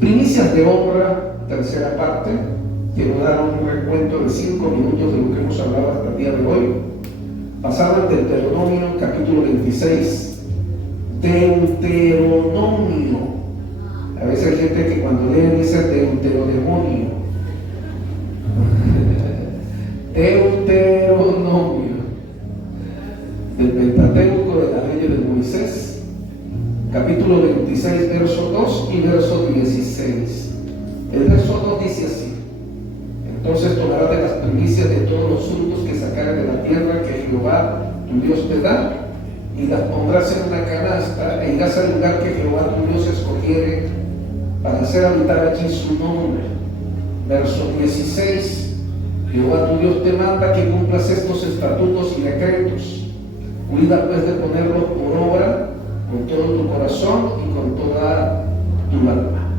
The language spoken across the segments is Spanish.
Primicias de honra, tercera parte. Quiero dar un recuento de 5 minutos de lo que hemos hablado hasta el día de hoy. Pasado en Deuteronomio, capítulo 26. Deuteronomio. A veces hay gente que cuando lee dice Deuterodemonio. Deuteronomio. Del Pentateuco de la ley de Moisés, capítulo 26, verso 2 y verso 16. El verso 2 dice así: entonces tomarás de las primicias de todos los frutos que sacares de la tierra que Jehová tu Dios te da, y las pondrás en una canasta, e irás al lugar que Jehová tu Dios escogiere para hacer habitar allí su nombre. Verso 16: Jehová tu Dios te manda que cumplas estos estatutos y decretos. Cuida pues de ponerlos por obra con todo tu corazón y con toda tu alma.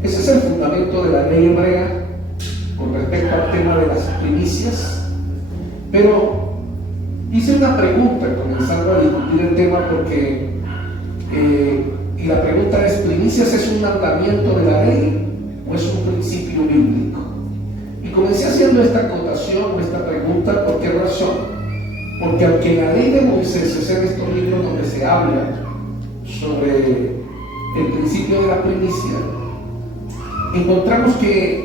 Ese es el fundamento de la ley hebrea con respecto al tema de las primicias. Pero hice una pregunta comenzando a discutir el tema porque y la pregunta es: ¿primicias es un mandamiento de la ley o es un principio bíblico? Y comencé haciendo esta acotación o esta pregunta. ¿Por qué razón? Porque aunque la ley de Moisés es en estos libros donde se habla sobre el principio de la primicia, encontramos que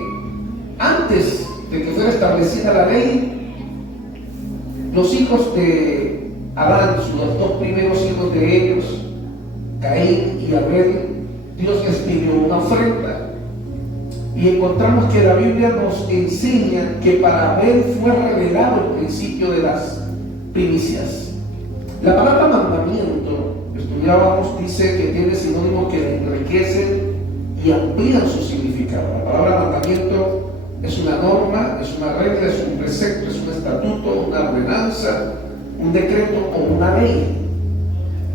antes de que fuera establecida la ley, los hijos de Adán, los dos primeros hijos de ellos, Caín y Abel, Dios les pidió una ofrenda. Y encontramos que la Biblia nos enseña que para Abel fue revelado el principio de las primicias. La palabra mandamiento, estudiábamos, dice que tiene sinónimos que enriquecen y amplían su significado. La palabra mandamiento es una norma, es una regla, es un precepto, es un estatuto, una ordenanza, un decreto o una ley.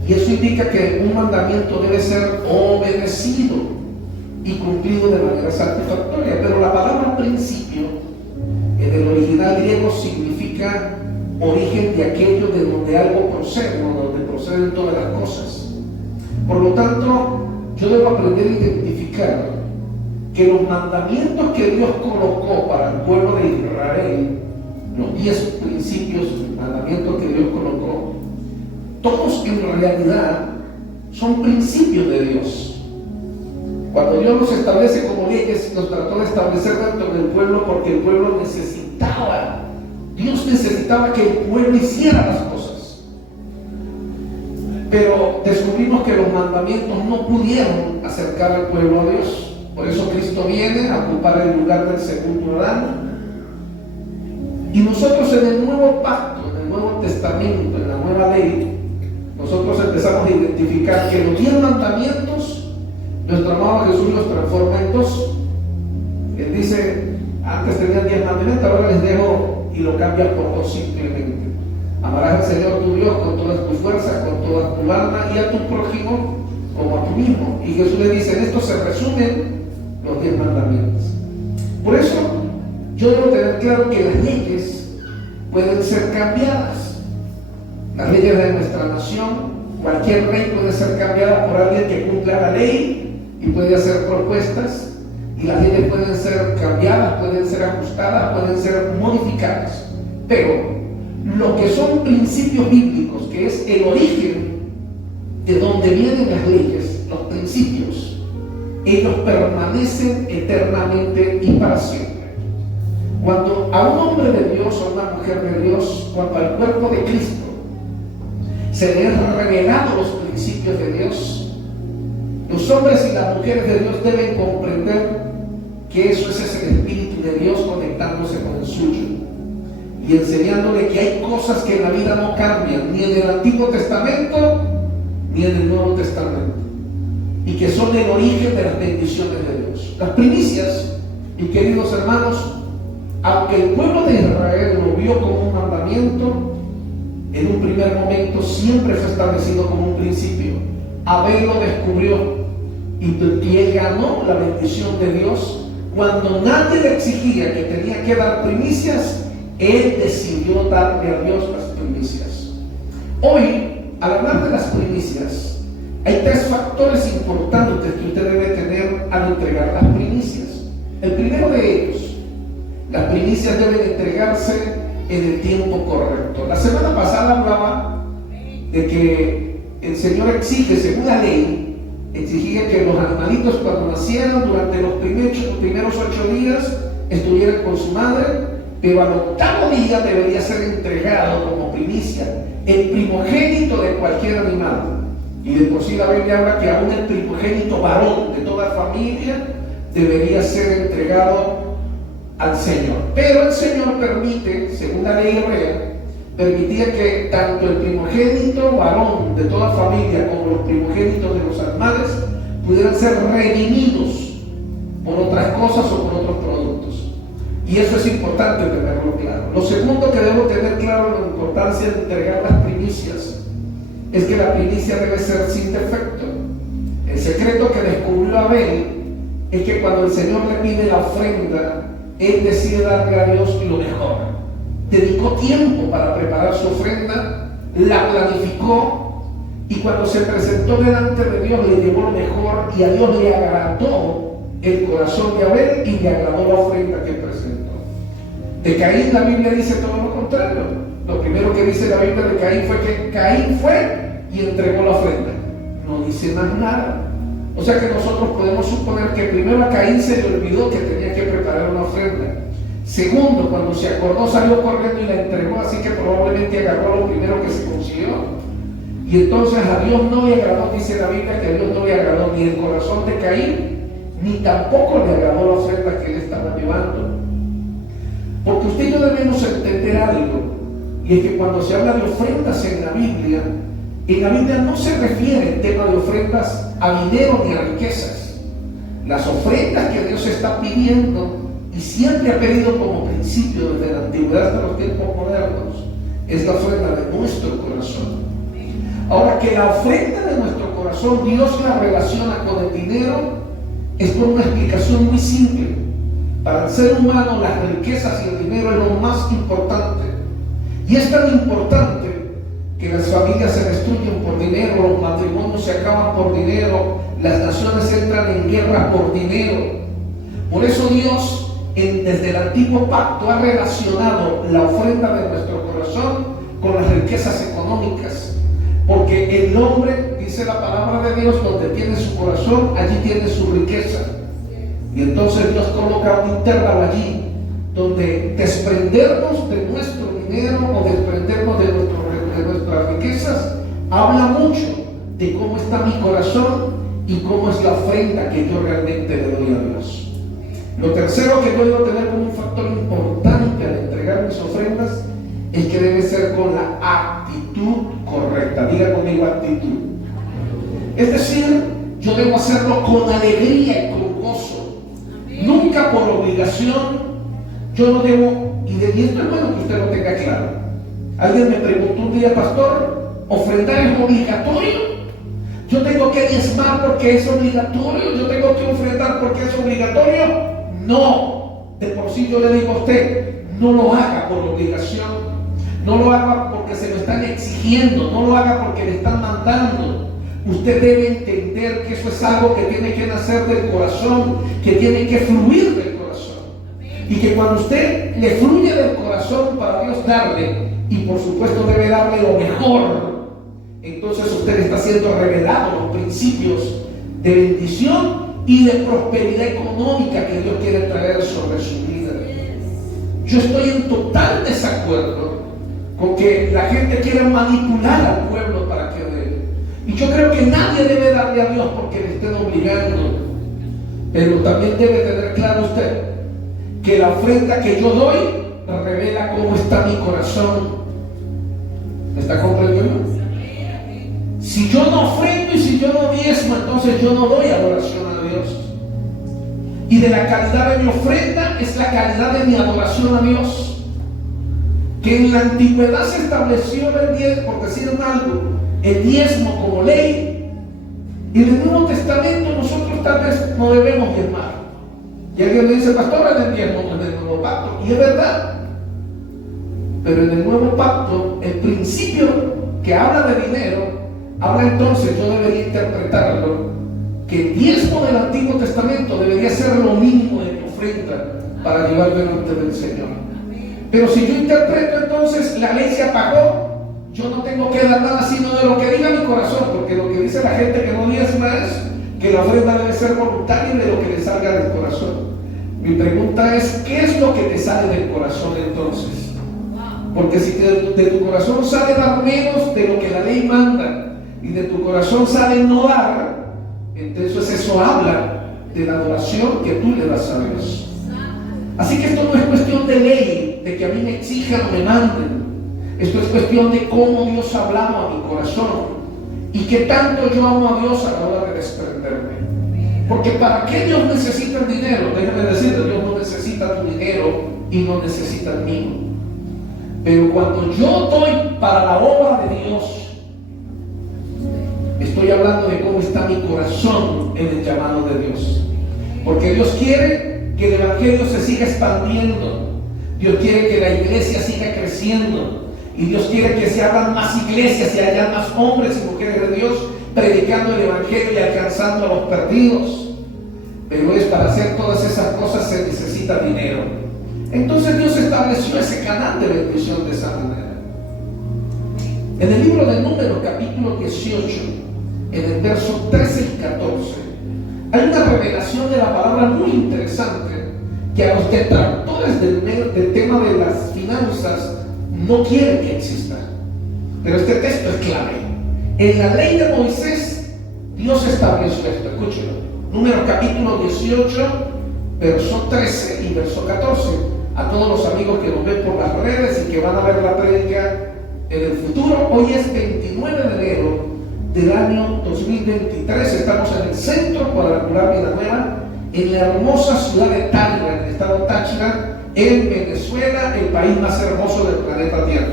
Y eso indica que un mandamiento debe ser obedecido y cumplido de manera satisfactoria. Pero la palabra principio en el original griego significa origen de aquello de donde algo procede, o donde proceden todas las cosas. Por lo tanto, yo debo aprender a identificar que los mandamientos que Dios colocó para el pueblo de Israel, los 10 principios, mandamientos que Dios colocó, todos en realidad son principios de Dios. Cuando Dios los establece como leyes, los trató de establecer dentro del pueblo porque el pueblo necesitaba. Dios necesitaba que el pueblo hiciera las cosas. Pero descubrimos que los mandamientos no pudieron acercar al pueblo a Dios. Por eso Cristo viene a ocupar el lugar del segundo Adán. Y nosotros en el nuevo pacto, en el Nuevo Testamento, en la nueva ley, nosotros empezamos a identificar que los 10 mandamientos, nuestro amado Jesús los transforma en 2. Él dice: antes tenían 10 mandamientos, ahora les dejo, y lo cambia por 2 simplemente. Amarás al Señor tu Dios con todas tus fuerzas, con toda tu alma, y a tu prójimo como a ti mismo. Y Jesús le dice: en esto se resumen los 10 mandamientos. Por eso yo debo tener claro que las leyes pueden ser cambiadas. Las leyes de nuestra nación, cualquier ley puede ser cambiada por alguien que cumpla la ley y puede hacer propuestas. Y las leyes pueden ser cambiadas, pueden ser ajustadas, pueden ser modificadas. Pero lo que son principios bíblicos, que es el origen de donde vienen las leyes, los principios, ellos permanecen eternamente y para siempre. Cuando a un hombre de Dios o a una mujer de Dios, cuando al cuerpo de Cristo se le han revelado los principios de Dios, los hombres y las mujeres de Dios deben comprender que eso es el Espíritu de Dios conectándose con el suyo y enseñándole que hay cosas que en la vida no cambian, ni en el Antiguo Testamento ni en el Nuevo Testamento, y que son el origen de las bendiciones de Dios. Las primicias, mis queridos hermanos, aunque el pueblo de Israel lo vio como un mandamiento, en un primer momento siempre fue establecido como un principio. Abel lo descubrió y él ganó la bendición de Dios. Cuando nadie le exigía que tenía que dar primicias, él decidió darle a Dios las primicias. Hoy, al hablar de las primicias, hay 3 factores importantes que usted debe tener al a entregar las primicias. El primero de ellos, las primicias deben entregarse en el tiempo correcto. La semana pasada hablaba de que el Señor exige, según la ley, exigía que los animalitos cuando nacieran durante los primeros 8 días estuvieran con su madre, pero al 8º día debería ser entregado como primicia el primogénito de cualquier animal. Y de por sí la Biblia habla que aún el primogénito varón de toda familia debería ser entregado al Señor. Pero el Señor permite, según la ley hebrea, permitía que tanto el primogénito varón de toda familia como los primogénitos de los animales pudieran ser redimidos por otras cosas o por otros productos. Y eso es importante tenerlo claro. Lo segundo que debo tener claro, la importancia de entregar las primicias, es que la primicia debe ser sin defecto. El secreto que descubrió Abel es que cuando el Señor le pide la ofrenda, él decide darle a Dios lo mejor. Dedicó tiempo para preparar su ofrenda, la planificó, y cuando se presentó delante de Dios le llevó lo mejor, y a Dios le agradó el corazón de Abel y le agradó la ofrenda que presentó. De Caín la Biblia dice todo lo contrario. Lo primero que dice la Biblia de Caín fue que Caín fue y entregó la ofrenda. No dice más nada. O sea que nosotros podemos suponer que primero a Caín se le olvidó que tenía que preparar una ofrenda. Segundo, cuando se acordó salió corriendo y la entregó, así que probablemente agarró lo primero que se consiguió. Y entonces a Dios no le agradó, dice la Biblia, que a Dios no le agradó ni el corazón de Caín, ni tampoco le agradó la ofrenda que él estaba llevando. Porque usted y yo debemos entender algo, y es que cuando se habla de ofrendas en la Biblia no se refiere en tema de ofrendas a dinero ni a riquezas. Las ofrendas que Dios está pidiendo y siempre ha pedido como principio desde la antigüedad hasta los tiempos modernos es la ofrenda de nuestro corazón. Ahora, que la ofrenda de nuestro corazón Dios la relaciona con el dinero es por una explicación muy simple. Para el ser humano las riquezas y el dinero es lo más importante, y es tan importante que las familias se destruyen por dinero, los matrimonios se acaban por dinero, las naciones entran en guerra por dinero. Por eso Dios desde el antiguo pacto ha relacionado la ofrenda de nuestro corazón con las riquezas económicas, porque el hombre, dice la palabra de Dios, donde tiene su corazón, allí tiene su riqueza. Y entonces Dios coloca un intervalo allí donde desprendernos de nuestro dinero o desprendernos de nuestras riquezas habla mucho de cómo está mi corazón y cómo es la ofrenda que yo realmente le doy a Dios. Lo tercero que yo debo tener como un factor importante al entregar mis ofrendas es que debe ser con la actitud correcta. Diga conmigo actitud. Es decir, yo debo hacerlo con alegría y con gozo, nunca por obligación. Yo no debo, y esto es bueno que usted lo tenga claro. Alguien me preguntó un día: pastor, ¿ofrendar es obligatorio? ¿Yo tengo que diezmar porque es obligatorio? ¿Yo tengo que ofrendar porque es obligatorio? No, de por sí yo le digo a usted, no lo haga por obligación, no lo haga porque se lo están exigiendo, no lo haga porque le están mandando. Usted debe entender que eso es algo que tiene que nacer del corazón, que tiene que fluir del corazón, y que cuando usted le fluye del corazón para Dios darle, y por supuesto debe darle lo mejor, entonces usted está siendo revelado los principios de bendición y de prosperidad económica que Dios quiere traer sobre su vida. Yo estoy en total desacuerdo con que la gente quiera manipular al pueblo para que dé. Y yo creo que nadie debe darle a Dios porque le estén obligando. Pero también debe tener claro usted que la ofrenda que yo doy revela cómo está mi corazón. ¿Me está comprendiendo? Si yo no ofrendo y si yo no diezmo, entonces yo no doy adoración a Dios. Y de la calidad de mi ofrenda es la calidad de mi adoración a Dios. Que en la antigüedad se estableció el diezmo, por decir algo, el diezmo como ley. Y en el Nuevo Testamento nosotros tal vez no debemos diezmar. Y alguien me dice: pastor, en el diezmo, en el Nuevo Pacto. Y es verdad. Pero en el Nuevo Pacto, el principio que habla de dinero, habla entonces, yo debería interpretarlo, que el diezmo del Antiguo Testamento para llevar delante del Señor. Pero si yo interpreto entonces la ley se apagó, yo no tengo que dar nada sino de lo que diga mi corazón, porque lo que dice la gente que no diezma es que la ofrenda debe ser voluntaria y de lo que le salga del corazón. Mi pregunta es, ¿qué es lo que te sale del corazón entonces? Porque si de tu corazón sale dar menos de lo que la ley manda y de tu corazón sale no dar, entonces eso habla de la adoración que tú le das a Dios. Así que esto no es cuestión de ley, de que a mí me exijan o me manden. Esto es cuestión de cómo Dios ha hablado a mi corazón y qué tanto yo amo a Dios a la hora de desprenderme. Porque ¿para qué Dios necesita el dinero? Déjame decirte, Dios no necesita tu dinero y no necesita el mío. Pero cuando yo doy para la obra de Dios, estoy hablando de cómo está mi corazón en el llamado de Dios. Porque Dios quiere que el Evangelio se siga expandiendo. Dios quiere que la iglesia siga creciendo. Y Dios quiere que se abran más iglesias y haya más hombres y mujeres de Dios predicando el Evangelio y alcanzando a los perdidos. Pero para hacer todas esas cosas se necesita dinero. Entonces Dios estableció ese canal de bendición de esa manera. En el libro de Números, capítulo 18, en el verso 13 y 14, hay una revelación de la palabra muy interesante que a los detractores del tema de las finanzas no quieren que exista. Pero este texto es clave. En la ley de Moisés, Dios estableció esto. Escúchelo. Números capítulo 18, verso 13 y verso 14. A todos los amigos que nos ven por las redes y que van a ver la prédica en el futuro, hoy es 29 de enero del año 2023. Estamos en el centro cuadrangular Vida Nueva, en la hermosa ciudad de Táchira, en el estado Táchira, en Venezuela, el país más hermoso del planeta Tierra.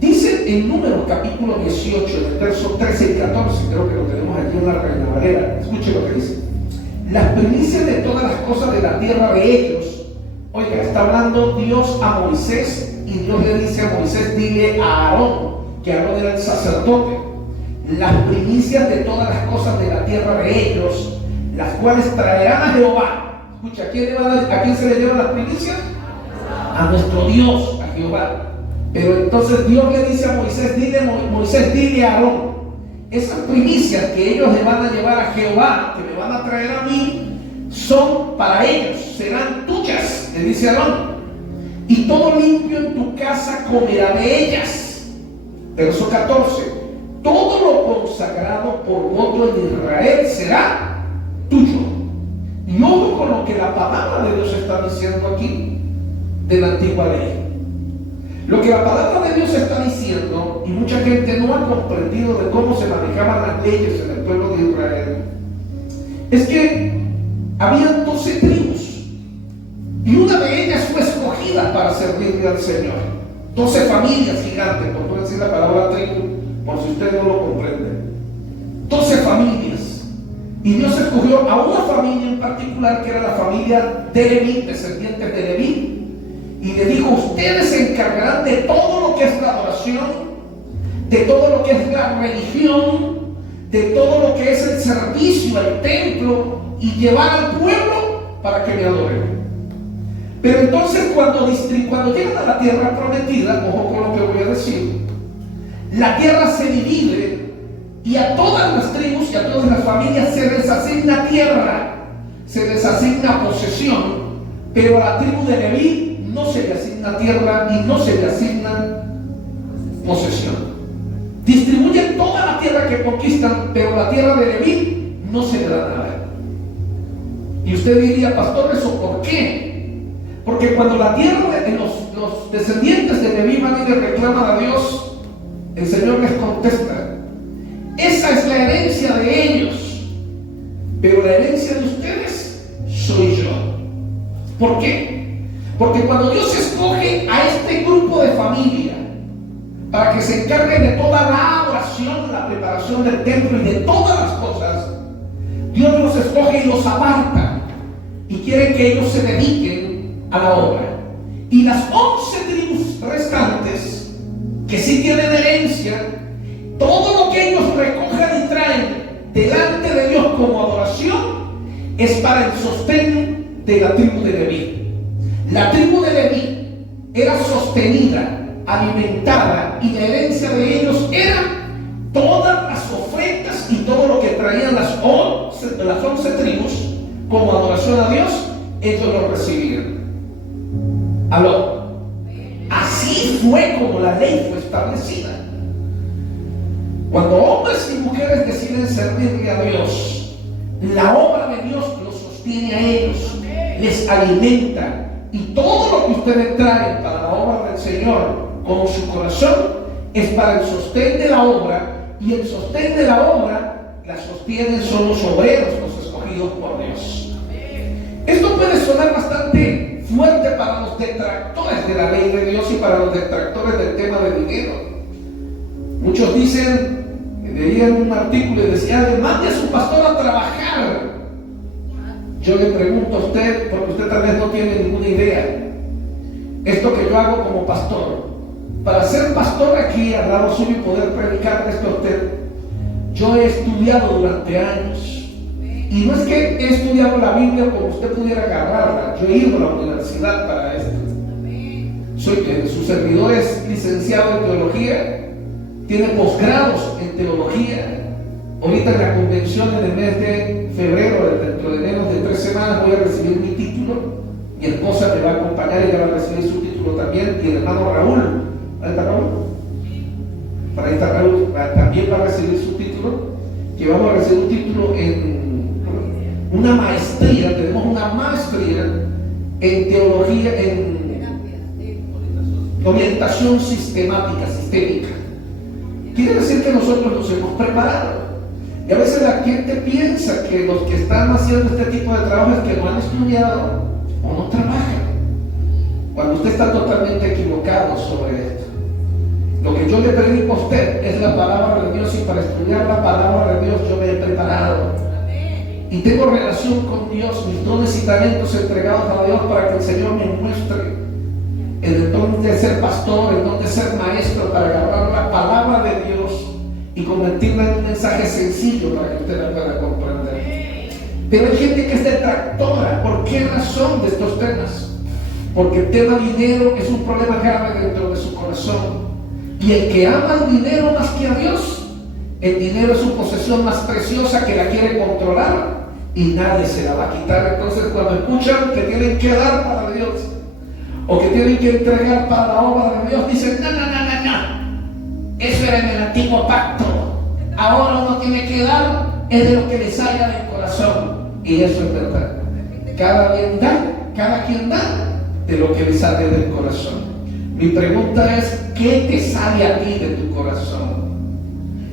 Dice en Números capítulo 18, en el verso 13 y 14, creo que lo tenemos aquí en la Reina Valera. Escuche lo que dice: las primicias de todas las cosas de la tierra de ellos. Oiga, está hablando Dios a Moisés, y Dios le dice a Moisés: dile a Aarón, que Aarón era el sacerdote, las primicias de todas las cosas de la tierra de ellos, las cuales traerán a Jehová. Escucha, ¿a quién se le llevan las primicias? A nuestro Dios, a Jehová. Pero entonces Dios le dice a Moisés: Moisés, dile a Aarón, esas primicias que ellos le van a llevar a Jehová, que me van a traer a mí, son para ellos, serán tuyas, le dice Aarón. Y todo limpio en tu casa comerá de ellas. Verso 14: todo lo consagrado por voto en Israel será tuyo. Y ojo con lo que la palabra de Dios está diciendo aquí de la antigua ley. Lo que la palabra de Dios está diciendo, y mucha gente no ha comprendido de cómo se manejaban las leyes en el pueblo de Israel, es que habían 12 tribus y una de ellas fue escogida para servirle al Señor. 12 familias gigantes, por no decir la palabra tribu, por si usted no lo comprende. 12 familias. Y Dios escogió a una familia en particular, que era la familia de Leví, descendientes de Leví, y le dijo: ustedes se encargarán de todo lo que es la adoración, de todo lo que es la religión, de todo lo que es el servicio al templo y llevar al pueblo para que me adoren. Pero entonces cuando llegan a la tierra prometida, ojo con lo que voy a decir, la tierra se divide y a todas las tribus y a todas las familias se les asigna tierra, se les asigna posesión, pero a la tribu de Leví no se le asigna tierra y no se le asigna posesión. Distribuyen toda la tierra que conquistan, pero la tierra de Leví no se le da nada. Y usted diría: pastor, ¿eso por qué? Porque cuando la tierra de los descendientes de Leví van y le reclaman a Dios, el Señor les contesta: esa es la herencia de ellos, pero la herencia de ustedes soy yo. ¿Por qué? Porque cuando Dios escoge a este grupo de familia para que se encargue de toda la oración, la preparación del templo y de todas las cosas, Dios los escoge y los aparta y quiere que ellos se dediquen a la obra. Y las 11 tribus restantes, que sí tienen herencia, todo lo que ellos recojan y traen delante de Dios como adoración es para el sostén de la tribu de Leví. La tribu de Leví era sostenida, alimentada, y la herencia de ellos era todas las ofrendas y todo lo que traían las 11 tribus como adoración a Dios, ellos lo recibían. ¿Aló? Así fue como la ley fue establecida. Cuando hombres y mujeres deciden servirle a Dios, la obra de Dios los sostiene a ellos, les alimenta, y todo lo que ustedes traen para la obra del Señor como su corazón es para el sostén de la obra, y el sostén de la obra la sostienen son los obreros, los escogidos por Dios. Esto puede sonar bastante fuerte para los detractores de la ley de Dios y para los detractores del tema del dinero. Muchos dicen, leían un artículo y decían, mande a su pastor a trabajar. Yo le pregunto a usted, porque usted tal vez no tiene ninguna idea, esto que yo hago como pastor, para ser pastor aquí al lado suyo y poder predicar esto a usted, yo he estudiado durante años. Y no es que he estudiado la Biblia como usted pudiera agarrarla, yo he ido a la universidad para esto. Su servidor es licenciado en teología, tiene posgrados en teología. Ahorita en la convención en el mes de febrero, dentro de menos de 3 semanas, voy a recibir mi título. Mi esposa me va a acompañar y ella va a recibir su título también. Y el hermano Raúl, ¿ahí está Raúl? Para ahí está Raúl, también va a recibir su título. Que vamos a recibir un título en una maestría, tenemos una maestría en teología, en orientación sistémica. Quiere decir que nosotros nos hemos preparado. Y a veces la gente piensa que los que están haciendo este tipo de trabajo es que no han estudiado o no trabajan, cuando usted está totalmente equivocado sobre esto. Lo que yo le predico a usted es la palabra de Dios, y para estudiar la palabra de Dios yo me he preparado. Y tengo relación con Dios, mis dones y talentos entregados a Dios para que el Señor me muestre el don de ser pastor, el don de ser maestro, para agarrar la palabra de Dios y convertirla en un mensaje sencillo para que usted la pueda comprender. Pero hay gente que es detractora. ¿Por qué razón de estos temas? Porque el tema dinero es un problema grave dentro de su corazón. Y el que ama el dinero más que a Dios, el dinero es su posesión más preciosa que la quiere controlar y nadie se la va a quitar. Entonces cuando escuchan que tienen que dar para Dios o que tienen que entregar para la obra de Dios, dicen, no, eso era en el antiguo pacto, ahora uno tiene que dar es de lo que le salga del corazón. Y eso es verdad, cada quien da de lo que le sale del corazón. Mi pregunta es, ¿qué te sale a ti de tu corazón?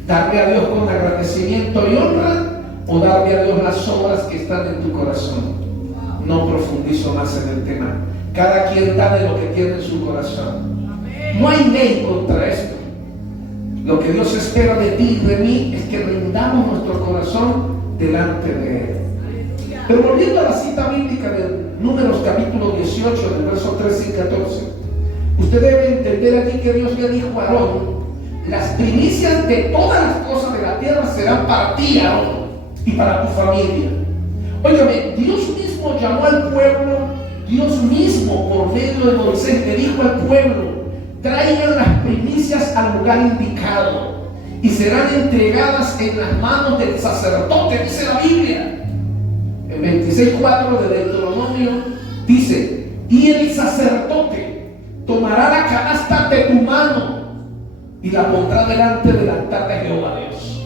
¿Darle a Dios con agradecimiento y honra, o darle a Dios las obras que están en tu corazón? No profundizo más en el tema. Cada quien da de lo que tiene en su corazón. No hay ley contra esto. Lo que Dios espera de ti y de mí es que rindamos nuestro corazón delante de Él. Pero volviendo a la cita bíblica de Números capítulo 18, del verso 13 y 14, usted debe entender aquí que Dios le dijo a Aarón, las primicias de todas las cosas de la tierra serán para ti, Aarón, y para tu familia. Óigame, Dios mismo llamó al pueblo, Dios mismo por medio de Moisés le dijo al pueblo, traigan las primicias al lugar indicado y serán entregadas en las manos del sacerdote, dice la Biblia. En 26:4 de Deuteronomio dice, y el sacerdote tomará la canasta de tu mano y la pondrá delante del altar de Jehová Dios.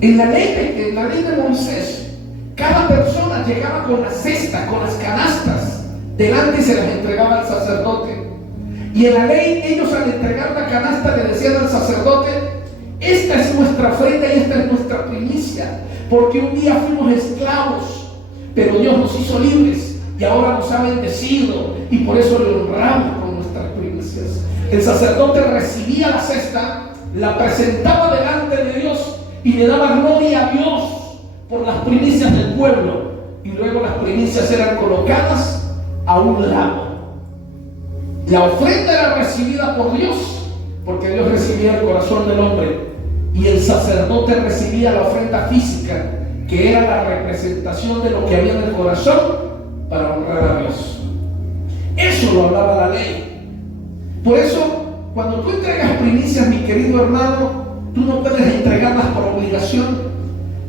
En la ley de Moisés, cada persona llegaba con la cesta, con las canastas delante y se las entregaba al sacerdote. Y en la ley ellos, al entregar la canasta, le decían al sacerdote, esta es nuestra ofrenda y esta es nuestra primicia, porque un día fuimos esclavos, pero Dios nos hizo libres y ahora nos ha bendecido, y por eso le honramos con nuestras primicias. El sacerdote recibía la cesta, la presentaba delante de Dios y le daba gloria a Dios por las primicias del pueblo, y luego las primicias eran colocadas a un lado. La ofrenda era recibida por Dios, porque Dios recibía el corazón del hombre, y el sacerdote recibía la ofrenda física, que era la representación de lo que había en el corazón, para honrar a Dios. Eso lo hablaba la ley. Por eso, cuando tú entregas primicias, mi querido hermano, tú no puedes entregarlas por obligación,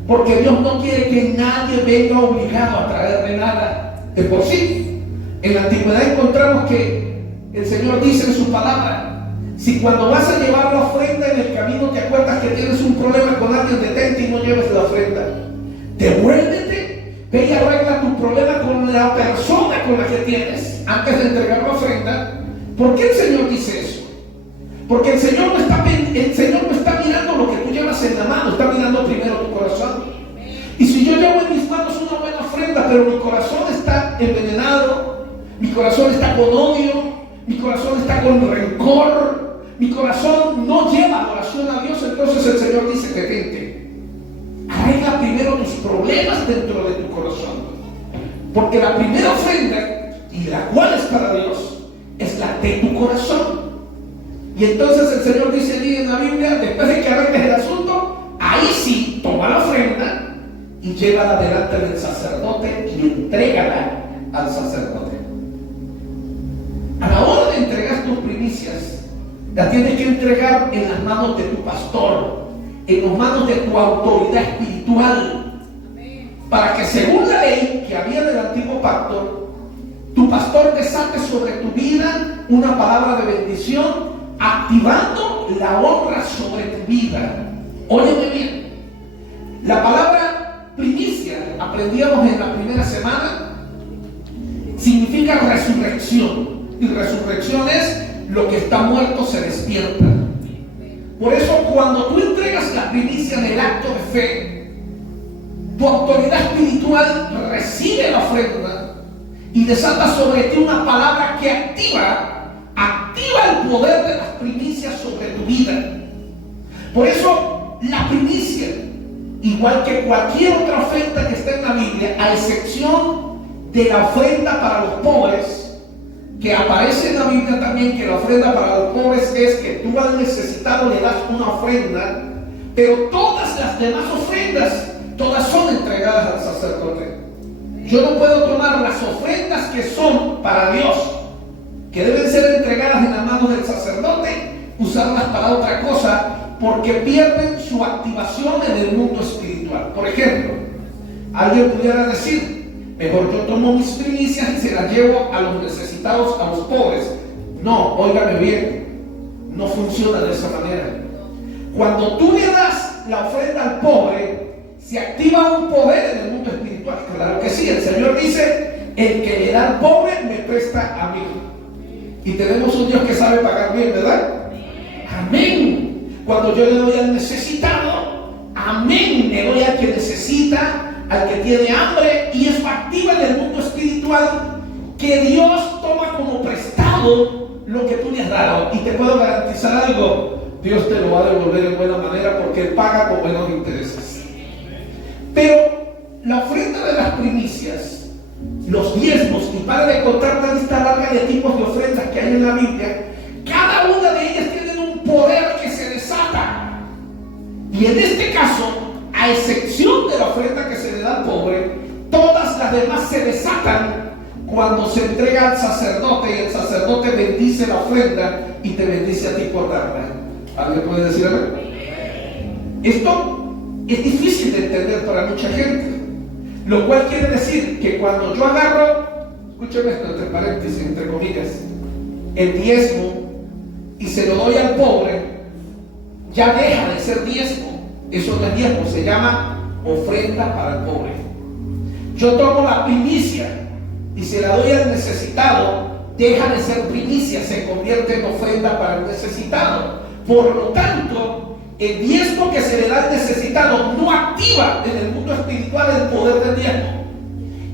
porque Dios no quiere que nadie venga obligado a traerle nada de por sí. En la antigüedad encontramos que el Señor dice en su palabra: si cuando vas a llevar la ofrenda en el camino te acuerdas que tienes un problema con alguien, detente y no lleves la ofrenda. Devuélvete, ve y arregla tu problema con la persona con la que tienes antes de entregar la ofrenda. ¿Por qué el Señor dice eso? Porque el Señor no está mirando lo que tú llevas en la mano, está mirando primero tu corazón. Y si yo llevo en mis manos una buena ofrenda, pero mi corazón está envenenado, mi corazón está con odio, mi corazón está con rencor, mi corazón no lleva adoración a Dios, entonces el Señor dice: detente, arregla primero tus problemas dentro de tu corazón. Porque la primera ofrenda, y la cual es para Dios, es la de tu corazón. Y entonces el Señor dice allí en la Biblia, después de que arregles el asunto, ahí sí, toma la ofrenda y llévala delante del sacerdote y entrégala al sacerdote. A la hora de entregar tus primicias, la tienes que entregar en las manos de tu pastor, en las manos de tu autoridad espiritual, para que según la ley que había del antiguo pacto, tu pastor desate sobre tu vida una palabra de bendición, activando la honra sobre tu vida. Óyeme bien, la palabra primicia, aprendíamos en la primera semana, significa resurrección. Y resurrección es lo que está muerto se despierta. Por eso cuando tú entregas la primicia en el acto de fe, tu autoridad espiritual recibe la ofrenda y desata sobre ti una palabra que activa el poder de las primicias sobre tu vida. Por eso la primicia, igual que cualquier otra ofrenda que está en la Biblia, a excepción de la ofrenda para los pobres, que aparece en la Biblia también, que la ofrenda para los pobres es que tú al necesitado le das una ofrenda, pero todas las demás ofrendas, todas son entregadas al sacerdote. Yo no puedo tomar las ofrendas que son para Dios, que deben ser entregadas en las manos del sacerdote, usarlas para otra cosa, porque pierden su activación en el mundo espiritual. Por ejemplo, alguien pudiera decir: mejor yo tomo mis primicias y se las llevo a los necesitados, a los pobres. No, óigame bien, no funciona de esa manera. Cuando tú le das la ofrenda al pobre, se activa un poder en el mundo espiritual. Claro que sí, el Señor dice: el que le da al pobre me presta a mí. Y tenemos un Dios que sabe pagar bien, ¿verdad? Amén. Cuando yo le doy al necesitado, amén, le doy al que necesita, al que tiene hambre, y eso activa en el mundo espiritual que Dios toma como prestado lo que tú le has dado. Y te puedo garantizar algo: Dios te lo va a devolver en buena manera, porque Él paga con buenos intereses. Pero la ofrenda de las primicias, los diezmos, y para de contar la lista larga de tipos de ofrendas que hay en la Biblia, cada una de ellas tiene un poder que se desata. Y en este caso, a excepción de la ofrenda que se le da al pobre, todas las demás se desatan cuando se entrega al sacerdote, y el sacerdote bendice la ofrenda y te bendice a ti por darla. ¿Alguien puede decir algo? Esto es difícil de entender para mucha gente, lo cual quiere decir que cuando yo agarro, escúchame esto entre paréntesis, entre comillas, el diezmo y se lo doy al pobre, ya deja de ser diezmo. Eso no es diezmo, se llama ofrenda para el pobre. Yo tomo la primicia y se la doy al necesitado, deja de ser primicia, se convierte en ofrenda para el necesitado. Por lo tanto, el diezmo que se le da al necesitado no activa en el mundo espiritual el poder del diezmo.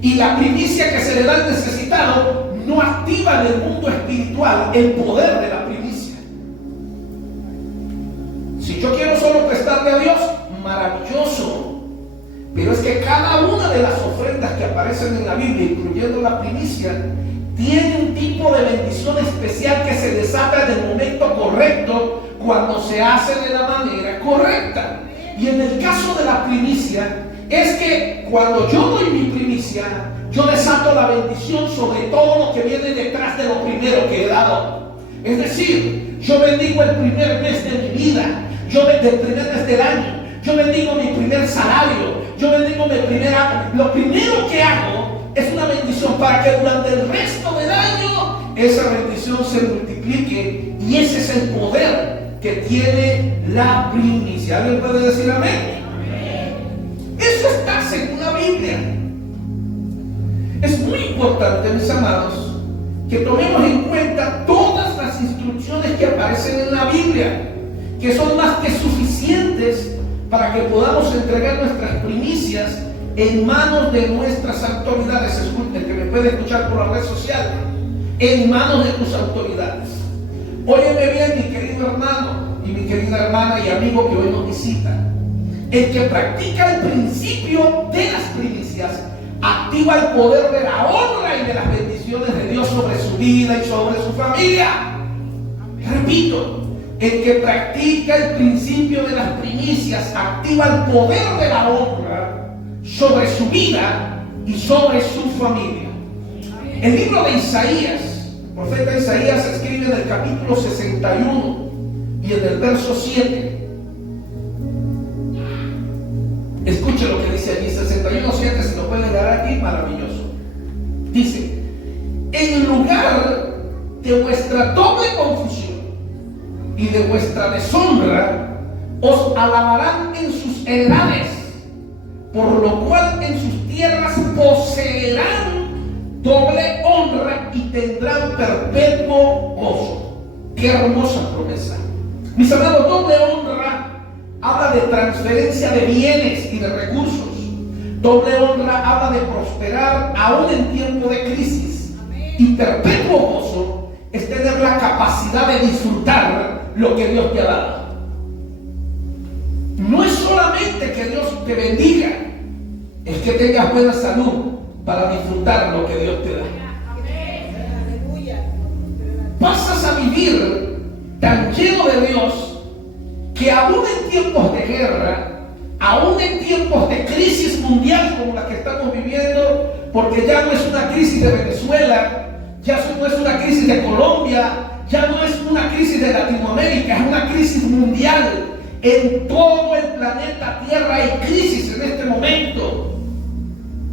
Y la primicia que se le da al necesitado no activa en el mundo espiritual el poder de la primicia. Si yo quiero solo prestarle a Dios, maravilloso. Pero es que cada una de las ofrendas que aparecen en la Biblia, incluyendo la primicia, tiene un tipo de bendición especial que se desata en el momento correcto, cuando se hace de la manera correcta. Y en el caso de la primicia, es que cuando yo doy mi primicia, yo desato la bendición sobre todo lo que viene detrás de lo primero que he dado. Es decir, yo bendigo el primer mes de mi vida, del primer mes del año, yo bendigo mi primer salario, yo bendigo lo primero que hago es una bendición para que durante el resto del año esa bendición se multiplique, y ese es el poder que tiene la primicia. ¿Alguien puede decir amén? Eso está según la Biblia. Es muy importante, mis amados, que tomemos en cuenta todas las instrucciones que aparecen en la Biblia, que son más que suficientes para que podamos entregar nuestras primicias en manos de nuestras autoridades. Escuchen, que me puede escuchar por la red social, en manos de tus autoridades. Óyeme bien, mi querido hermano y mi querida hermana y amigo que hoy nos visita. El que practica el principio de las primicias activa el poder de la honra y de las bendiciones de Dios sobre su vida y sobre su familia. Repito, el que practica el principio de las primicias activa el poder de la honra sobre su vida y sobre su familia. El libro de Isaías, el profeta Isaías escribe en el capítulo 61 y en el verso 7. Escuche lo que dice allí, 61:7, si lo pueden leer aquí, maravilloso. Dice: en lugar de vuestra doble confusión y de vuestra deshonra, os alabarán en sus heredades, por lo cual en sus tierras poseerán doble honra y tendrán perpetuo gozo. Qué hermosa promesa. Mis amados, doble honra habla de transferencia de bienes y de recursos. Doble honra habla de prosperar aún en tiempo de crisis. Y perpetuo gozo es tener la capacidad de disfrutar lo que Dios te ha dado. No es solamente que Dios te bendiga, es que tengas buena salud para disfrutar lo que Dios te da. Pasas a vivir tan lleno de Dios que aún en tiempos de guerra, aún en tiempos de crisis mundial como la que estamos viviendo, porque ya no es una crisis de Venezuela, ya no es una crisis de Colombia, ya no es una crisis de Latinoamérica, es una crisis mundial. En todo el planeta Tierra hay crisis en este momento.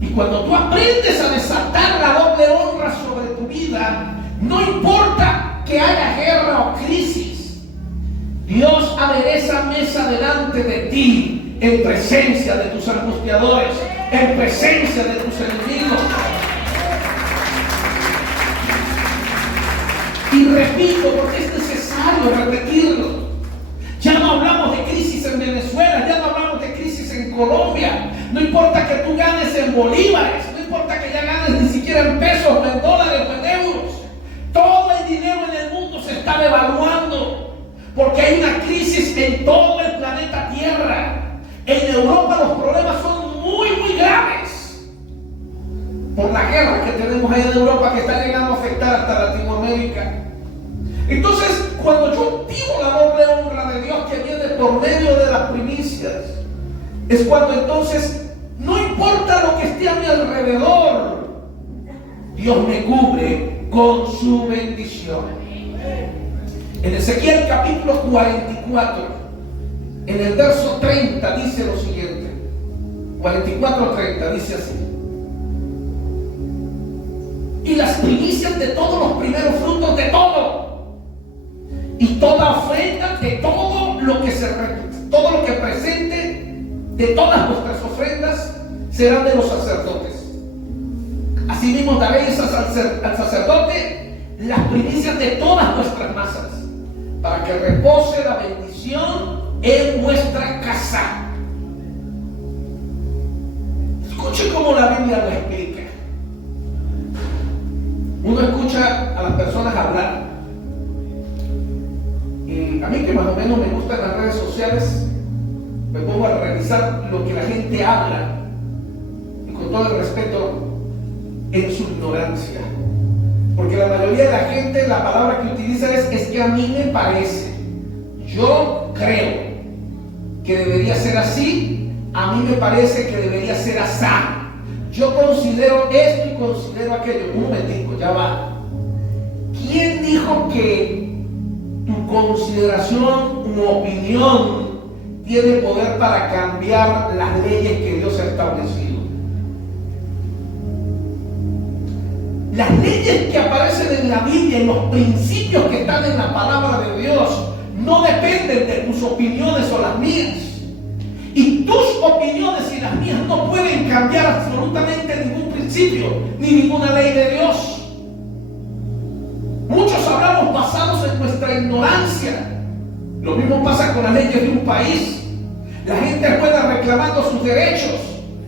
Y cuando tú aprendes a desatar la doble honra sobre tu vida, no importa que haya guerra o crisis, Dios adereza mesa delante de ti en presencia de tus angustiadores, en presencia de tus enemigos. Y repito, porque es necesario repetirlo. Ya no hablamos de crisis en Venezuela, ya no hablamos de crisis en Colombia. No importa que tú ganes en bolívares, no importa que ya ganes ni siquiera en pesos o en dólares o en euros. Todo el dinero en el mundo se está devaluando porque hay una crisis en todo el planeta Tierra. En Europa los problemas son muy, muy graves por la guerra que tenemos ahí en Europa, que está llegando a afectar hasta Latinoamérica. Entonces, cuando yo vivo la doble honra de Dios que viene por medio de las primicias, es cuando entonces no importa lo que esté a mi alrededor, Dios me cubre con su bendición. En Ezequiel capítulo 44, en el verso 30 dice lo siguiente. 44:30 dice así: y las primicias de todos los primeros frutos de todo, y toda ofrenda de todo lo que presente de todas vuestras ofrendas serán de los sacerdotes. Asimismo daréis al sacerdote las primicias de todas vuestras masas, para que repose la bendición en vuestra casa. Escuche cómo la Biblia lo explica. Uno escucha a las personas hablar, y a mí, que más o menos me gustan las redes sociales, me pongo a revisar lo que la gente habla, y con todo el respeto, en su ignorancia. Porque la mayoría de la gente, la palabra que utiliza es que a mí me parece, yo creo que debería ser así, a mí me parece que debería ser así. Yo considero esto y considero aquello. Un momentico, ya va. ¿Quién dijo que tu consideración, tu opinión tiene poder para cambiar las leyes que Dios ha establecido? Las leyes que aparecen en la Biblia y los principios que están en la palabra de Dios no dependen de tus opiniones o las mías. Y tus opiniones y las mías no pueden cambiar absolutamente ningún principio ni ninguna ley de Dios. Muchos hablamos basados en nuestra ignorancia. Lo mismo pasa con las leyes de un país. La gente juega reclamando sus derechos,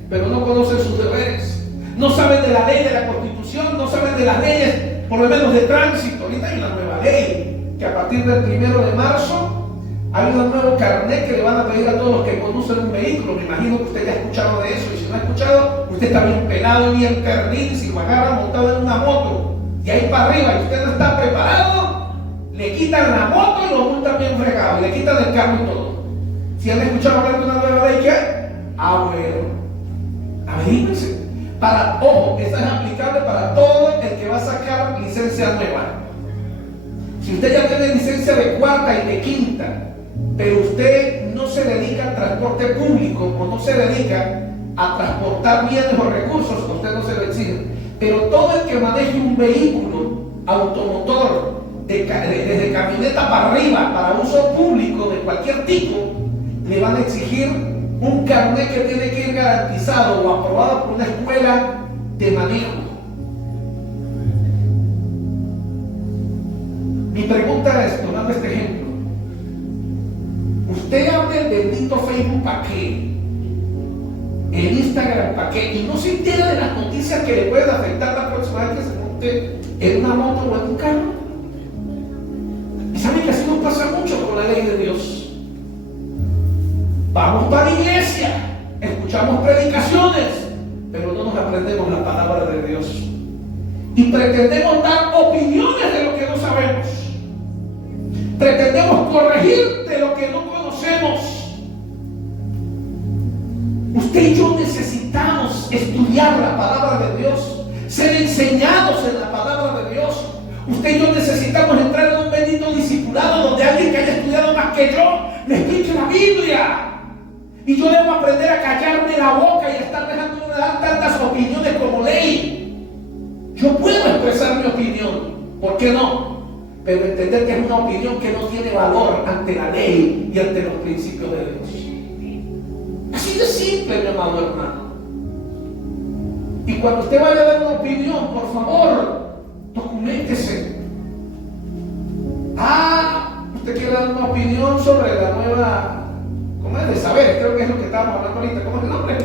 pero no conocen sus deberes. No saben de la ley de la Constitución, no saben de las leyes, por lo menos de tránsito. Ahorita hay una nueva ley, que a partir del 1 de marzo hay un nuevo carnet que le van a pedir a todos los que conducen un vehículo. Me imagino que usted ya ha escuchado de eso, y si no ha escuchado, usted está bien pelado y bien perdido. Si lo agarra montado en una moto y ahí para arriba y usted no está preparado, le quitan la moto y lo multan bien fregado, y le quitan el carro y todo. Si han escuchado hablar de una nueva ley, ¿qué? Bueno, averígüense. Ojo, esta es aplicable para todo el que va a sacar licencia nueva. Si usted ya tiene licencia de cuarta y de quinta, pero usted no se dedica al transporte público o no se dedica a transportar bienes o recursos, a usted no se lo exige. Pero todo el que maneje un vehículo automotor, desde camioneta para arriba, para uso público de cualquier tipo, le van a exigir un carnet que tiene que ir garantizado o aprobado por una escuela de manejo. Mi pregunta es, tomando este ejemplo, ¿usted abre el bendito Facebook para qué? El Instagram para qué? Y no se entera de las noticias que le pueden afectar la próxima vez que se monte en una moto o en un carro. Y saben que así nos pasa mucho con la ley de Dios. Vamos para la iglesia, escuchamos predicaciones, pero no nos aprendemos la palabra de Dios. Y pretendemos dar opiniones de lo que no sabemos. Pretendemos corregir de lo que no conocemos. Usted y yo necesitamos estudiar la palabra de Dios, ser enseñados en la palabra de Dios. Usted y yo necesitamos entrar en un bendito discipulado donde alguien que haya estudiado más que yo me explique la Biblia. Y yo debo aprender a callarme la boca y a estar dejando de dar tantas opiniones como ley. Yo puedo expresar mi opinión, ¿por qué no? Pero entender que es una opinión que no tiene valor ante la ley y ante los principios de Dios. Así de simple, mi amado hermano. Y cuando usted vaya a dar una opinión, por favor, documéntese. Usted quiere dar una opinión sobre la nueva, ¿cómo es? De saberes, creo que es lo que estábamos hablando ahorita. ¿Cómo es el nombre?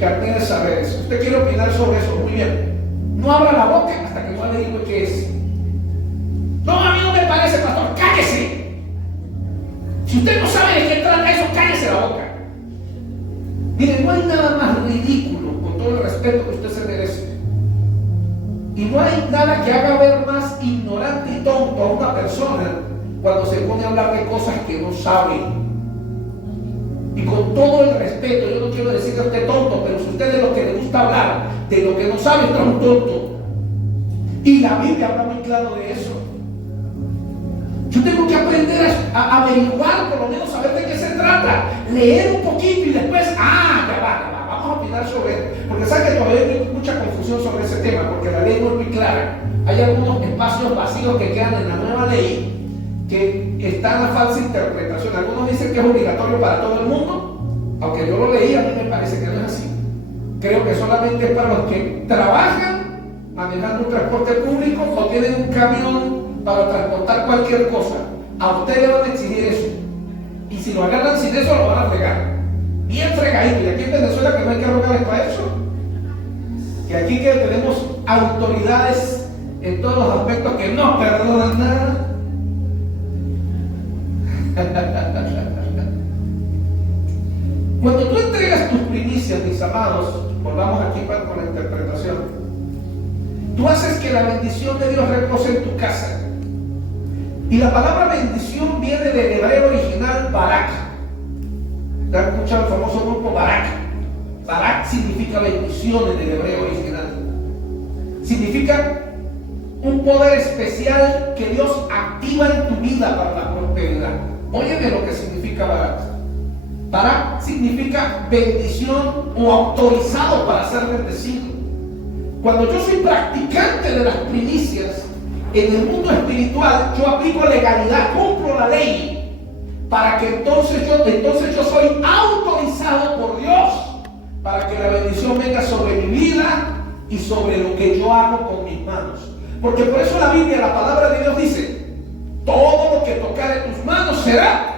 Carnet de saberes. Usted quiere opinar sobre eso, muy bien. No abra la boca hasta que no le diga qué es. No, a mí no me parece, pastor. ¡Cállese! Si usted no sabe de qué trata eso, cállese la boca. Mire, no hay nada más ridículo, con todo el respeto que usted se merece. Y no hay nada que haga ver más ignorante y tonto a una persona cuando se pone a hablar de cosas que no sabe. Y con todo el respeto, yo no quiero decir que usted es tonto, pero si usted es de lo que le gusta hablar, de lo que no sabe, usted es un tonto. Y la Biblia habla muy claro de eso. Yo tengo que aprender a averiguar, por lo menos saber de qué se trata, leer un poquito y después, ya va, vamos a opinar sobre esto. Porque sabe que todavía hay mucha confusión sobre ese tema, porque la ley no es muy clara. Hay algunos espacios vacíos que quedan en la nueva ley que están a falsa interpretación. Algunos dicen que es obligatorio para todo el mundo, aunque yo lo leí, a mí me parece que no es así. Creo que solamente es para los que trabajan manejando un transporte público o tienen un camión para transportar cualquier cosa. A usted le van a exigir eso. Y si lo agarran sin eso, lo van a fregar. Bien fregadito. Y aquí en Venezuela que no hay que rogarles para eso. Que aquí que tenemos autoridades en todos los aspectos que no perdonan nada. Cuando tú entregas tus primicias, mis amados, volvamos aquí con la interpretación, tú haces que la bendición de Dios repose en tu casa. Y la palabra bendición viene del hebreo original barak, ¿Te has escuchado el famoso grupo Barak? Barak significa bendición en el hebreo original. Significa un poder especial que Dios activa en tu vida para la prosperidad. Óyeme lo que significa Barak. Barak significa bendición o autorizado para ser bendecido. Cuando yo soy practicante de las primicias en el mundo espiritual, yo aplico legalidad, cumplo la ley, para que entonces yo soy autorizado por Dios para que la bendición venga sobre mi vida y sobre lo que yo hago con mis manos. Porque por eso la Biblia, la palabra de Dios dice: todo lo que tocare tus manos será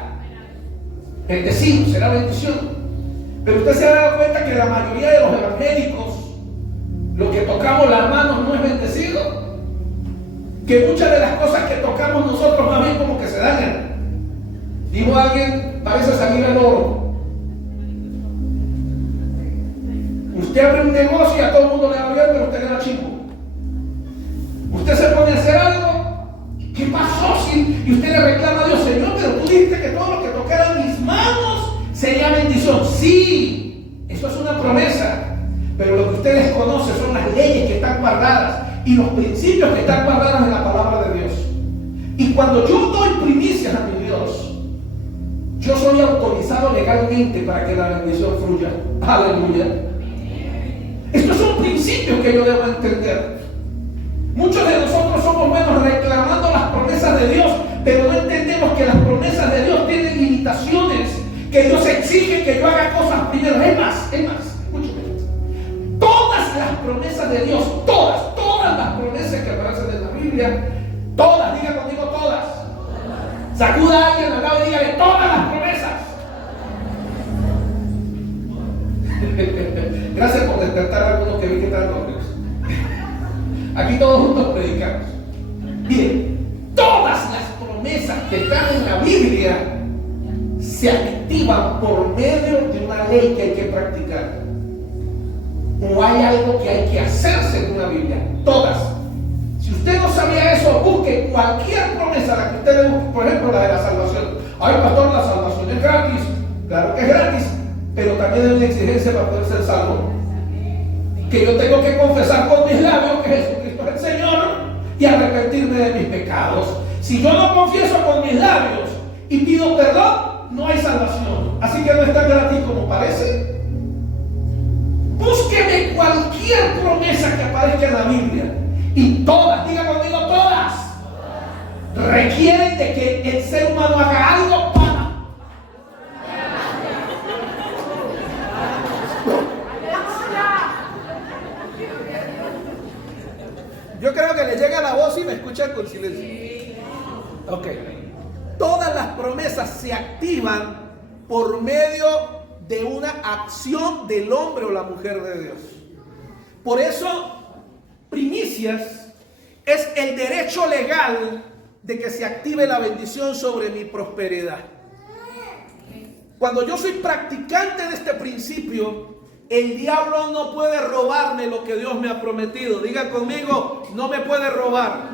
bendecido, será bendición. Pero usted se ha dado cuenta que la mayoría de los evangélicos, lo que tocamos las manos no es bendecido, que muchas de las cosas que tocamos nosotros más bien como que se dañan. Dijo alguien, parece salir el oro. Usted abre un negocio y a todo el mundo le va bien, pero usted le da chingo. Usted se pone a hacer algo, ¿qué pasó? Y usted le reclama a Dios: Señor, pero tú dijiste que todo lo que tocara en mis manos sería bendición. Sí, eso es una promesa, pero lo que usted desconoce son las leyes que están guardadas y los principios que están guardados en la palabra de Dios. Y cuando yo doy primicias a mi Dios, yo soy autorizado legalmente para que la bendición fluya. Aleluya. Estos son principios que yo debo entender. Muchos de nosotros somos buenos reclamando las promesas de Dios, pero no entendemos que las promesas de Dios tienen limitaciones, que Dios exige que yo haga cosas primero. Es más, escúchame. Todas las promesas de Dios, todas las promesas que aparecen en la Biblia, todas, diga conmigo todas. Sacuda a alguien al lado y dígale: todas las promesas. Gracias por despertar a algunos que vi que están dormidos. Aquí todos juntos predicamos. Miren, todas las promesas que están en la Biblia se activan por medio de una ley que hay que practicar. O hay algo que hay que hacer según la Biblia. Todas. Si usted no sabía eso, busque cualquier promesa, la que usted le busque. Por ejemplo, la de la salvación. Ay, pastor, la salvación es gratis. Claro que es gratis, pero también hay una exigencia para poder ser salvo. Que yo tengo que confesar con mis labios que Jesucristo es el Señor y arrepentirme de mis pecados. Si yo no confieso con mis labios y pido perdón, no hay salvación. Así que no es tan gratis como parece. Búsqueme cualquier promesa que aparezca en la Biblia y todas, diga conmigo todas, requieren de que el ser humano haga algo para. Yo creo que le llega la voz y me escuchan con silencio. Ok. Todas las promesas se activan por medio de una acción del hombre o la mujer de Dios. Por eso, primicias es el derecho legal de que se active la bendición sobre mi prosperidad. Cuando yo soy practicante de este principio, el diablo no puede robarme lo que Dios me ha prometido. Diga conmigo: no me puede robar.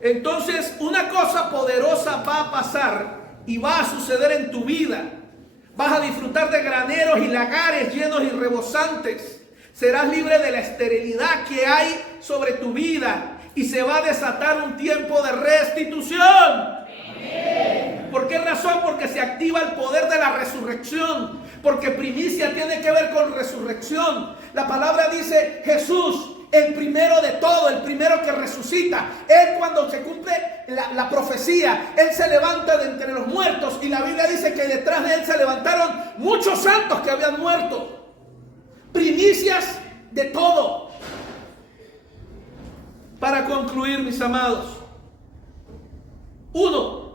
Entonces, una cosa poderosa va a pasar y va a suceder en tu vida. Vas a disfrutar de graneros y lagares llenos y rebosantes. Serás libre de la esterilidad que hay sobre tu vida y se va a desatar un tiempo de restitución. ¿Por qué razón? Porque se activa el poder de la resurrección. Porque primicia tiene que ver con resurrección. La palabra dice: Jesús, el primero de todo, el primero que resucita. Él, cuando se cumple la profecía, Él se levanta de entre los muertos. Y la Biblia dice que detrás de Él se levantaron muchos santos que habían muerto. Primicias de todo. Para concluir, mis amados, 1.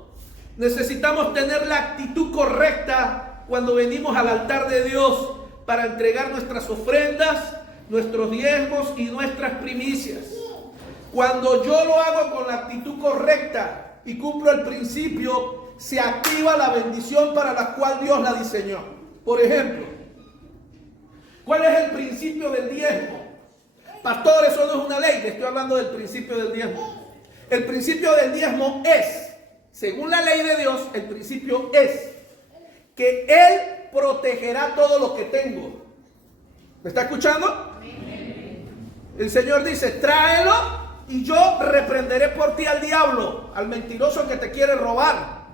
Necesitamos tener la actitud correcta cuando venimos al altar de Dios para entregar nuestras ofrendas, nuestros diezmos y nuestras primicias. Cuando yo lo hago con la actitud correcta y cumplo el principio, se activa la bendición para la cual Dios la diseñó. Por ejemplo, ¿cuál es el principio del diezmo? Pastor, eso no es una ley, le estoy hablando del principio del diezmo. El principio del diezmo es, según la ley de Dios, el principio es que Él protegerá todo lo que tengo. ¿Me está escuchando? El Señor dice, tráelo y yo reprenderé por ti al diablo, al mentiroso que te quiere robar.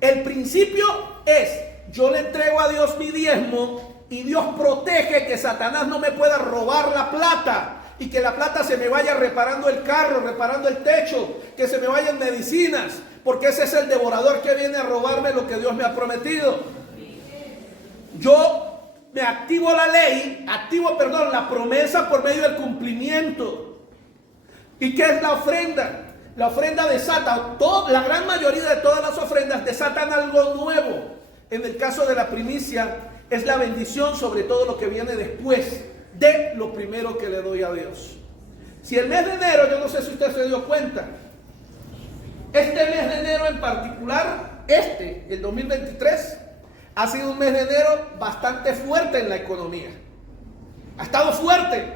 El principio es, yo le entrego a Dios mi diezmo y Dios protege que Satanás no me pueda robar la plata y que la plata se me vaya reparando el carro, reparando el techo, que se me vayan medicinas, porque ese es el devorador que viene a robarme lo que Dios me ha prometido. Yo me activo la ley, la promesa por medio del cumplimiento. ¿Y qué es la ofrenda? La ofrenda desata, la gran mayoría de todas las ofrendas desatan algo nuevo. En el caso de la primicia, es la bendición sobre todo lo que viene después de lo primero que le doy a Dios. Si el mes de enero, yo no sé si usted se dio cuenta, este mes de enero en particular, el 2023, ha sido un mes de enero bastante fuerte en la economía. Ha estado fuerte.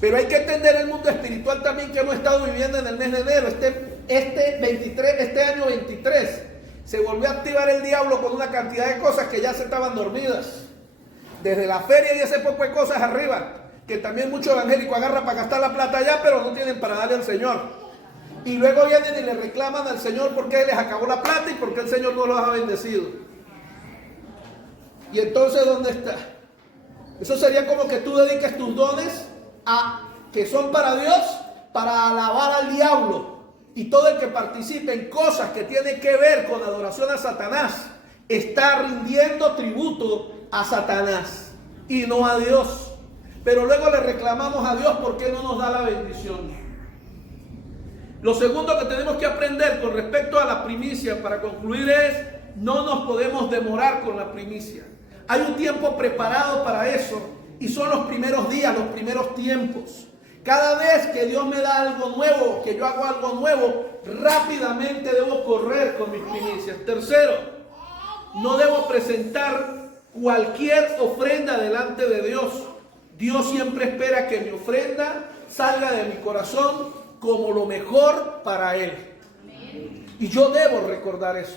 Pero hay que entender el mundo espiritual también que hemos estado viviendo en el mes de enero. Este año 23, se volvió a activar el diablo con una cantidad de cosas que ya se estaban dormidas. Desde la feria y ese poco de cosas arriba, que también muchos evangélicos agarran para gastar la plata allá, pero no tienen para darle al Señor. Y luego vienen y le reclaman al Señor porque les acabó la plata y porque el Señor no los ha bendecido. Y entonces, ¿dónde está? Eso sería como que tú dediques tus dones que son para Dios, para alabar al diablo. Y todo el que participe en cosas que tienen que ver con adoración a Satanás, está rindiendo tributo a Satanás y no a Dios. Pero luego le reclamamos a Dios porque no nos da la bendición. Lo segundo que tenemos que aprender con respecto a la primicia, para concluir, es no nos podemos demorar con la primicia. Hay un tiempo preparado para eso y son los primeros días, los primeros tiempos. Cada vez que Dios me da algo nuevo, que yo hago algo nuevo, rápidamente debo correr con mis primicias. Tercero, no debo presentar cualquier ofrenda delante de Dios. Dios siempre espera que mi ofrenda salga de mi corazón como lo mejor para Él. Y yo debo recordar eso.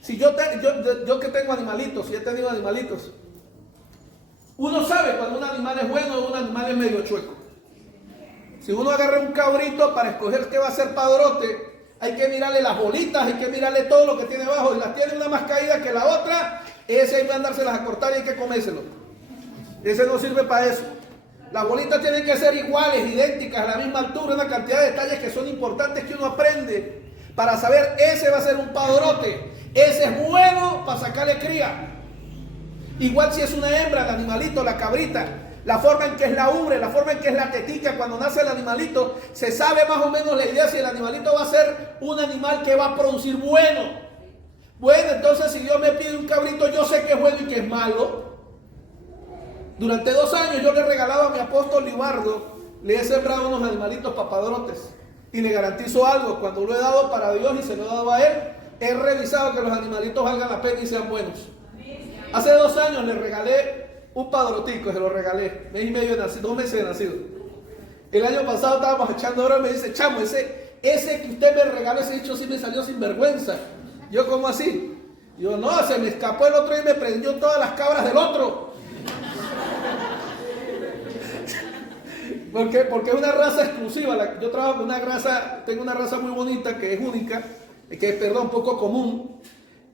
Si yo que tengo animalitos, si he tenido animalitos, uno sabe cuando un animal es bueno o un animal es medio chueco. Si uno agarra un cabrito para escoger qué va a ser padrote, hay que mirarle las bolitas, hay que mirarle todo lo que tiene abajo. Y las tiene una más caída que la otra, ese hay que andárselas a cortar y hay que comérselo. Ese no sirve para eso. Las bolitas tienen que ser iguales, idénticas, a la misma altura, una cantidad de detalles que son importantes que uno aprende para saber ese va a ser un padrote, ese es bueno para sacarle cría. Igual si es una hembra, el animalito, la cabrita, la forma en que es la ubre, la forma en que es la tetica, cuando nace el animalito, se sabe más o menos la idea si el animalito va a ser un animal que va a producir bueno. Bueno, entonces si Dios me pide un cabrito, yo sé que es bueno y que es malo. Durante 2 años yo le he regalado a mi apóstol Libardo, le he sembrado unos animalitos papadrotes. Y le garantizo algo, cuando lo he dado para Dios y se lo he dado a él, he revisado que los animalitos valgan la pena y sean buenos. Hace 2 años le regalé un padrotico, se lo regalé, mes y medio de nacido, 2 meses de nacido. El año pasado estábamos echando oro y me dice, chamo, ese que usted me regaló, ese dicho sí me salió sin vergüenza. Yo, ¿cómo así? Yo, no, se me escapó el otro y me prendió todas las cabras del otro. Porque es una raza exclusiva. Yo trabajo con una raza, tengo una raza muy bonita que es única, que es, poco común,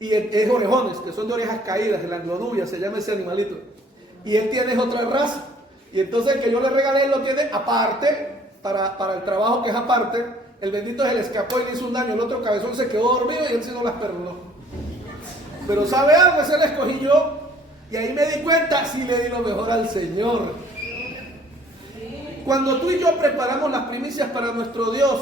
y es orejones, que son de orejas caídas, el anglonubia, se llama ese animalito. Y él tiene otra raza. Y entonces el que yo le regalé, él lo tiene aparte, para el trabajo que es aparte. El bendito se le escapó y le hizo un daño. El otro cabezón se quedó dormido y él sí no las perdonó. Pero ¿sabe algo? Ese le escogí yo. Y ahí me di cuenta, sí le di lo mejor al Señor. Cuando tú y yo preparamos las primicias para nuestro Dios,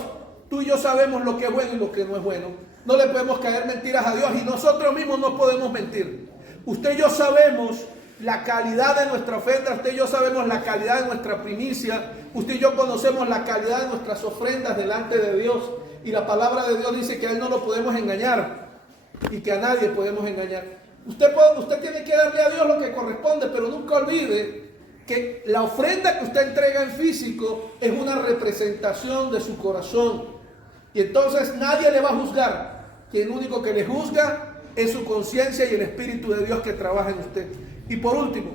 tú y yo sabemos lo que es bueno y lo que no es bueno. No le podemos caer mentiras a Dios y nosotros mismos no podemos mentir. Usted y yo sabemos la calidad de nuestra ofrenda, usted y yo sabemos la calidad de nuestra primicia, usted y yo conocemos la calidad de nuestras ofrendas delante de Dios. Y la palabra de Dios dice que a Él no lo podemos engañar y que a nadie podemos engañar. Usted tiene que darle a Dios lo que corresponde, pero nunca olvide que la ofrenda que usted entrega en físico es una representación de su corazón. Y entonces nadie le va a juzgar. Quien único que le juzga es su conciencia y el Espíritu de Dios que trabaja en usted. Y por último,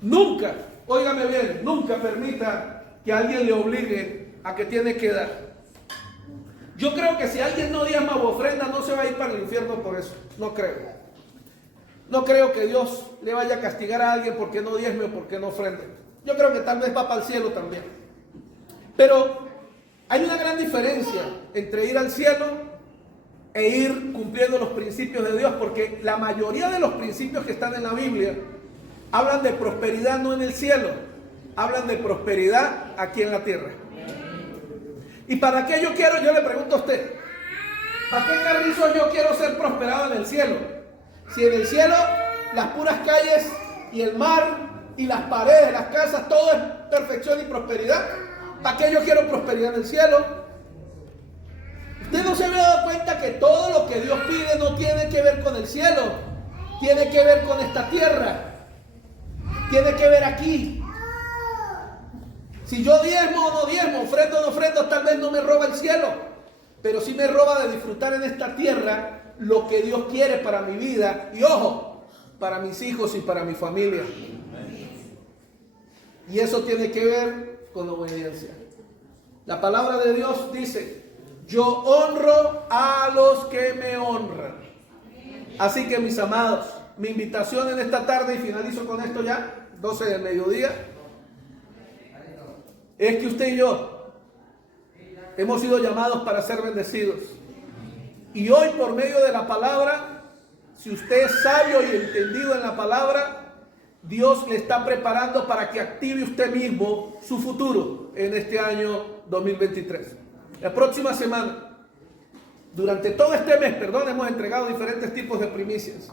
nunca, óigame bien, nunca permita que alguien le obligue a que tiene que dar. Yo creo que si alguien no diezma o ofrenda, no se va a ir para el infierno por eso. No creo. No creo que Dios le vaya a castigar a alguien porque no diezme o porque no ofrende. Yo creo que tal vez va para el cielo también. Pero hay una gran diferencia entre ir al cielo e ir cumpliendo los principios de Dios, porque la mayoría de los principios que están en la Biblia hablan de prosperidad no en el cielo, hablan de prosperidad aquí en la tierra. ¿Y para qué yo quiero? Yo le pregunto a usted, ¿para qué carrizo yo quiero ser prosperado en el cielo? Si en el cielo las puras calles y el mar y las paredes, las casas, todo es perfección y prosperidad. ¿Para qué yo quiero prosperidad en el cielo? Usted no se había dado cuenta que todo lo que Dios pide no tiene que ver con el cielo, tiene que ver con esta tierra, tiene que ver aquí. Si yo diezmo o no diezmo, ofrendo o no ofrendo, tal vez no me roba el cielo, pero sí me roba de disfrutar en esta tierra lo que Dios quiere para mi vida y, ojo, para mis hijos y para mi familia. Y eso tiene que ver con la obediencia. La palabra de Dios dice: yo honro a los que me honran. Así que, mis amados, mi invitación en esta tarde, y finalizo con esto ya, 12 del mediodía, es que usted y yo hemos sido llamados para ser bendecidos. Y hoy, por medio de la palabra, si usted es sabio y entendido en la palabra, Dios le está preparando para que active usted mismo su futuro en este año 2023. La próxima semana, durante todo este mes, hemos entregado diferentes tipos de primicias,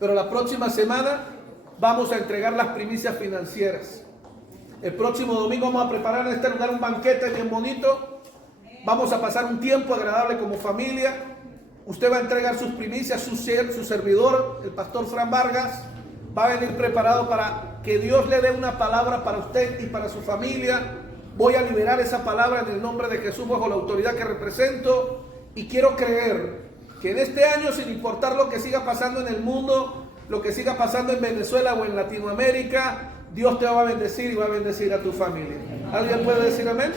pero la próxima semana vamos a entregar las primicias financieras. El próximo domingo vamos a preparar en este lugar un banquete bien bonito. Vamos a pasar un tiempo agradable como familia. Usted va a entregar sus primicias, su servidor, el pastor Fran Vargas, va a venir preparado para que Dios le dé una palabra para usted y para su familia. Voy a liberar esa palabra en el nombre de Jesús bajo la autoridad que represento, y quiero creer que en este año, sin importar lo que siga pasando en el mundo, lo que siga pasando en Venezuela o en Latinoamérica, Dios te va a bendecir y va a bendecir a tu familia. ¿Alguien puede decir amén?